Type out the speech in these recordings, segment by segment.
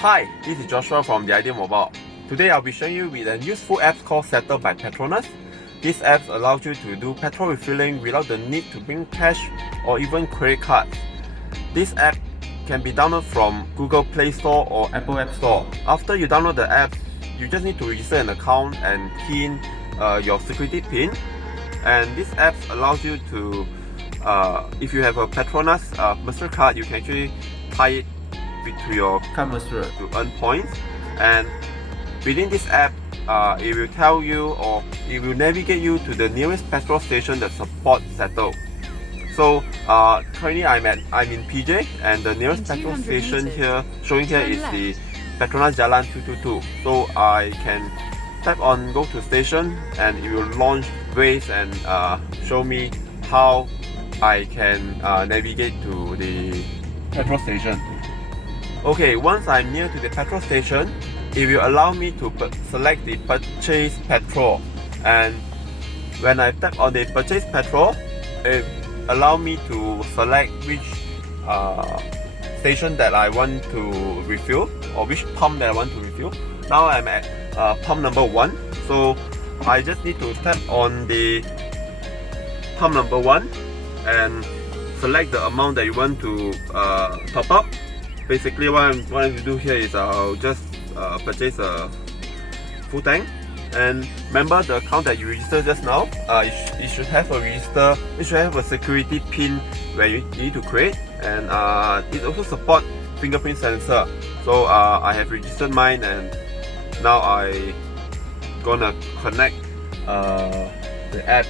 Hi, this is Joshua from The Idea Mobile. Today I'll be showing you with a useful app called Setel by Petronas. This app allows you to do petrol refilling without the need to bring cash or even credit cards. This app can be downloaded from Google Play Store or Apple App Store. After you download the app, you just need to register an account and key in your security PIN. And this app allows you to, if you have a Petronas Master card, you can actually tie it to your card master to earn points. And within this app, it will tell you, or it will navigate you to the nearest petrol station that supports Setel. So currently I'm in PJ, and the nearest petrol station here showing here is the Petronas Jalan 222. So I can tap on go to station, and it will launch Waze and show me how I can navigate to the petrol station. Okay, once I'm near to the petrol station, it will allow me to select the purchase petrol, and when I tap on the purchase petrol, it allow me to select which station that I want to refill, or which pump that I want to refill. Now I'm at pump number 1, so I just need to tap on the pump number 1 and select the amount that you want to top up. Basically what I'm going to do here is I'll just purchase a full tank. And remember the account that you registered just now, it should have a security PIN where you need to create, and it also supports fingerprint sensor. So I have registered mine, and now I gonna connect the app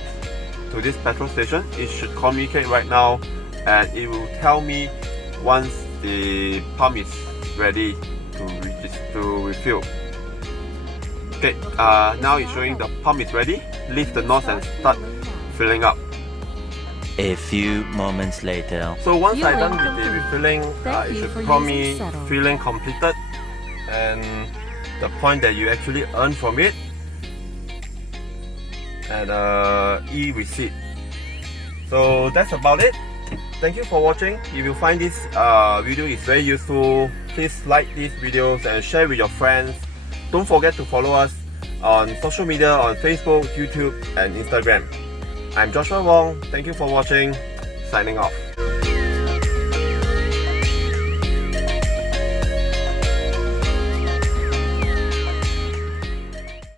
to this petrol station. It should communicate right now, and it will tell me once the pump is ready to refill. Okay, now it's showing the pump is ready. Lift the nose and start filling up. A few moments later. So once I'm done with the refilling, it should tell me filling completed and the point that you actually earn from it, and e-receipt. So that's about it. Thank you for watching. If you find this video is very useful, please like these videos and share with your friends. Don't forget to follow us on social media on Facebook, YouTube and Instagram. I'm Joshua Wong. Thank you for watching. Signing off.